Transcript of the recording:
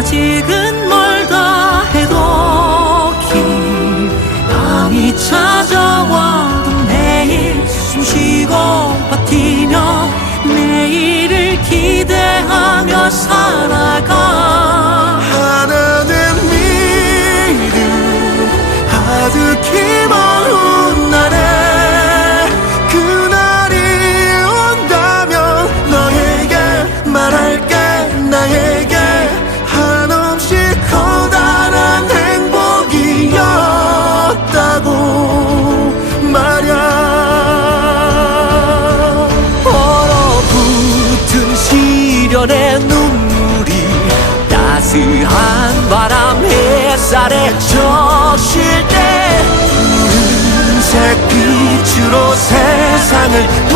아직은 멀다 해도 긴 밤이 찾아와도 내일 숨쉬고 버티며 내일을 기대하며 살아가. 하나 된 믿음 가득히 시련의 눈물이 따스한 바람 햇살에 적실 때 흰색 빛으로 세상을 물